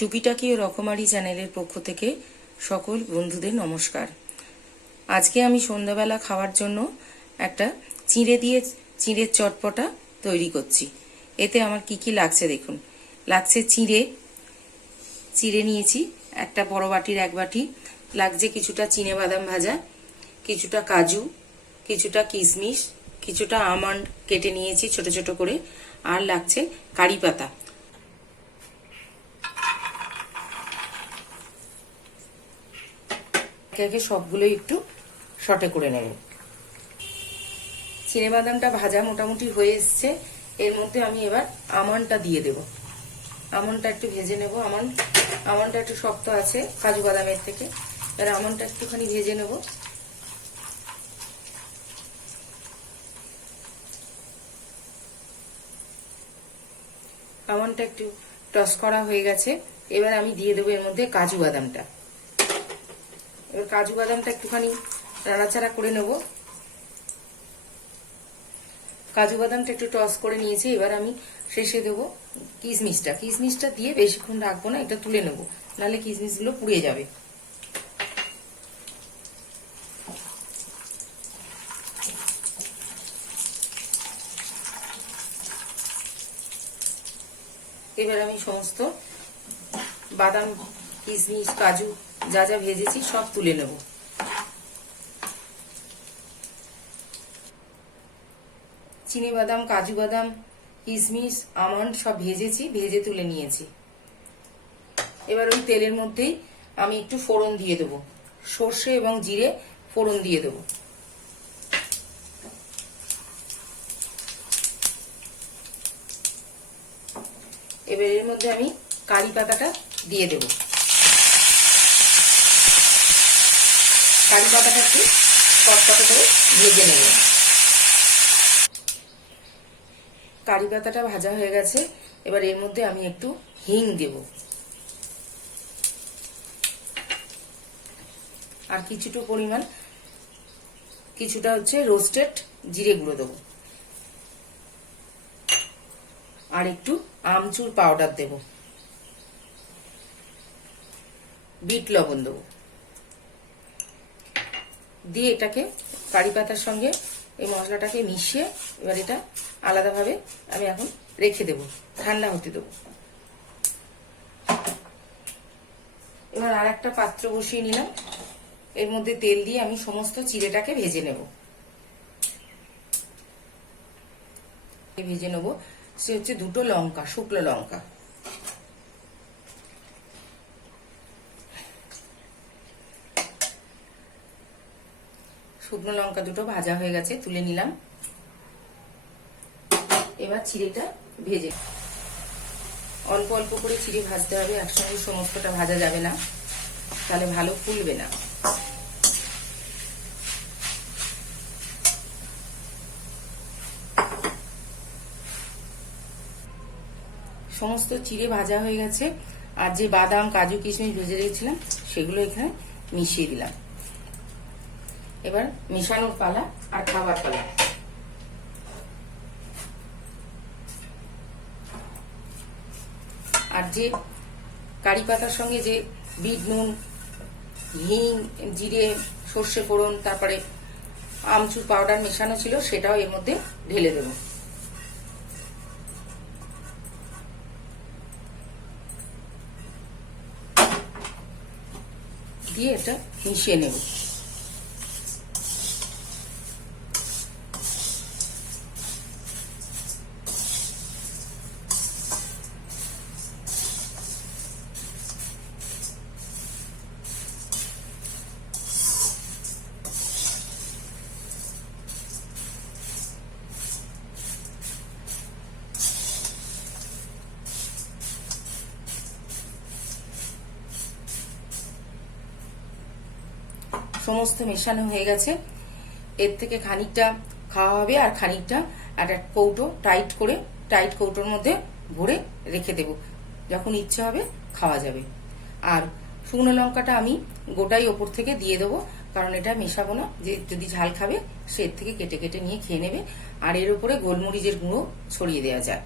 টুকিটাকি ও রকমারি চ্যানেলের পক্ষ থেকে সকল বন্ধুদের নমস্কার। আজকে আমি সন্ধ্যাবেলা খাওয়ার জন্য একটা চিঁড়ে দিয়ে চিঁড়ের চটপটা তৈরি করছি। এতে আমার কি কি লাগছে দেখুন। লাগছে চিঁড়ে। চিঁড়ে নিয়েছি একটা বড় বাটির এক বাটি। লাগছে কিছুটা চিনে বাদাম ভাজা, কিছুটা কাজু, কিছুটা কিশমিশ, কিছুটা আমন্ড কেটে নিয়েছি ছোট ছোট করে। আর লাগছে কারি পাতা। একে একে সবগুলো একটু শটে করে নেব। চিনে বাদামটা ভাজা মোটামুটি হয়ে এসছে। এর মধ্যে আমি এবার আমনটা দিয়ে দেব। আমনটা একটু ভেজে নেব। আমন, আমনটা একটু শক্ত আছে কাজু বাদামের থেকে। এবার আমনটা একটুখানি ভেজে নেব। আমনটা একটু টস করা হয়ে গেছে। এবার আমি দিয়ে দেবো এর মধ্যে কাজু বাদামটা। এবার কাজু বাদামটা একটুখানি নাড়াচাড়া করে নেব। কাজু বাদামটা একটু টস করে নিয়েছি, এবার আমি শেষে দেবো কিশমিশটা কিশমিশটা দিয়ে বেশিক্ষণ রাখব না, এটা তুলে নেব, নাহলে কিশমিশগুলো পুড়ে যাবে। এবার আমি সমস্ত বাদাম কিশমিশ কাজু যা যা ভেজেছি সব তুলে নেব। চিনি বাদাম কাজু বাদাম কিশমিশ, আমন্ড সব ভেজেছি, ভেজে তুলে নিয়েছি। এবার ওই তেলের মধ্যেই আমি একটু ফোড়ন দিয়ে দেবো। সর্ষে এবং জিরে ফোড়ন দিয়ে দেবো। এবার এর মধ্যে আমি কারি পাতাটা দিয়ে দেব। কারি পাতাটা একটু কটকট করে ভেজে নেব। কারি পাতাটা ভাজা হয়ে গেছে। এবার এর মধ্যে আমি একটু হিং দেব। আর কিছুটা পরিমাণ, কিছুটা হচ্ছে রোস্টেড জিরে গুঁড়ো দেবো। আর একটু আমচুর পাউডার দেব। বিট লবণ দেবো। দিয়ে এটাকে কারি পাতার সঙ্গে এই মশলাটাকে মিশিয়ে এবার এটা আলাদাভাবে আমি এখন রেখে দেব, ঠান্ডা হতে দেবো। এবার আর একটা পাত্র বসিয়ে নিলাম। এর মধ্যে তেল দিয়ে আমি সমস্ত চিড়েটাকে ভেজে নেব। ভেজে নেব, সে হচ্ছে দুটো লঙ্কা, শুকনো লঙ্কা। শুকনো লঙ্কা দুটো ভাজা হয়ে গেছে, তুলে নিলাম। এবার চিড়েটা ভেজে অল্প অল্প করে চিড়ে ভাজতে হবে, একসঙ্গে সমস্তটা ভাজা যাবে না, তাহলে ভালো ফুলবে না। সমস্ত চিড়ে ভাজা হয়ে গেছে, আর যে বাদাম, কাজু, কিশমিশ ভেজে রেখেছিলাম, সেগুলো এখানে মিশিয়ে দিলাম। এবার মেশানোর পালা আর খাবার পালা। আর যে কারি পাতার সঙ্গে যে বিট নুন, হিং, জিরে, সর্ষে ফোড়ন, তারপরে আমচুর পাউডার মেশানো ছিল, সেটাও এর মধ্যে ঢেলে দেবো। দিয়ে এটা মিশিয়ে নেব। সমস্ত মেশানো হয়ে গেছে। এর থেকে খানিকটা খাওয়া হবে আর খানিকটা একটা কৌটো টাইট করে, টাইট কৌটোর মধ্যে ভরে রেখে দেব। যখন ইচ্ছে হবে খাওয়া যাবে। আর শুকনো লঙ্কাটা আমি গোটাই ওপর থেকে দিয়ে দেবো, কারণ এটা মেশাবো না। যে যদি ঝাল খাবে, সে থেকে কেটে কেটে নিয়ে খেয়ে নেবে। আর এর উপরে গোলমরিচের গুঁড়ো ছড়িয়ে দেওয়া যায়।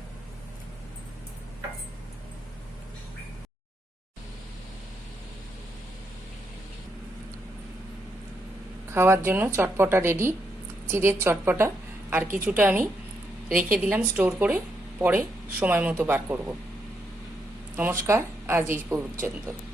খাওয়ার জন্য চটপটা রেডি চিড়ের চটপটা, আর কিছুটা আমি রেখে দিলাম স্টোর করে, পরে সময় মতো বার করব। নমস্কার, আজ এই পর্যন্ত।